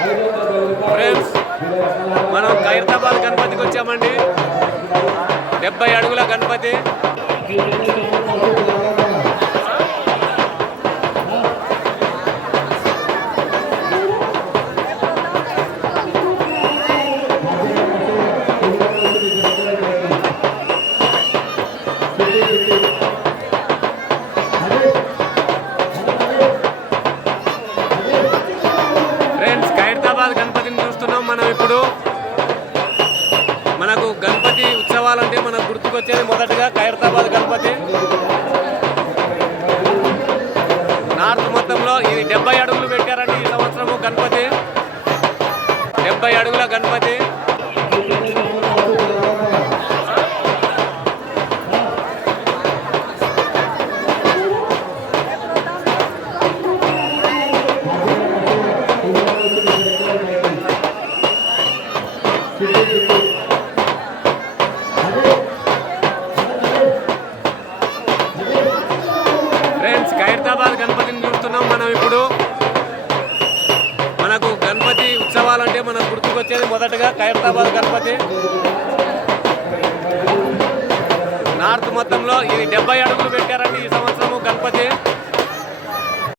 Friends మనం ఖైరతాబాద్ గణపతికి వచ్చామండి. డెబ్బై అడుగుల గణపతి. ఫ్రెండ్స్ మనం ఇప్పుడు మనకు గణపతి ఉత్సవాలంటే మనకు గుర్తుకొచ్చేది మొదటగా ఖైరతాబాద్ గణపతి. నార్త్ మొత్తంలో ఇది డెబ్బై అడుగులు పెట్టారండి ఈ సంవత్సరము గణపతి. డెబ్బై అడుగుల గణపతి. ఫ్రెండ్స్ ఖైరతాబాద్ గణపతిని చూస్తున్నాం మనం ఇప్పుడు. మనకు గణపతి ఉత్సవాలంటే మనకు గుర్తుకొచ్చేది మొదటగా ఖైరతాబాద్ గణపతి. నార్త్ మొత్తంలో ఇది డెబ్బై అడుగులు పెట్టారండి ఈ సంవత్సరం.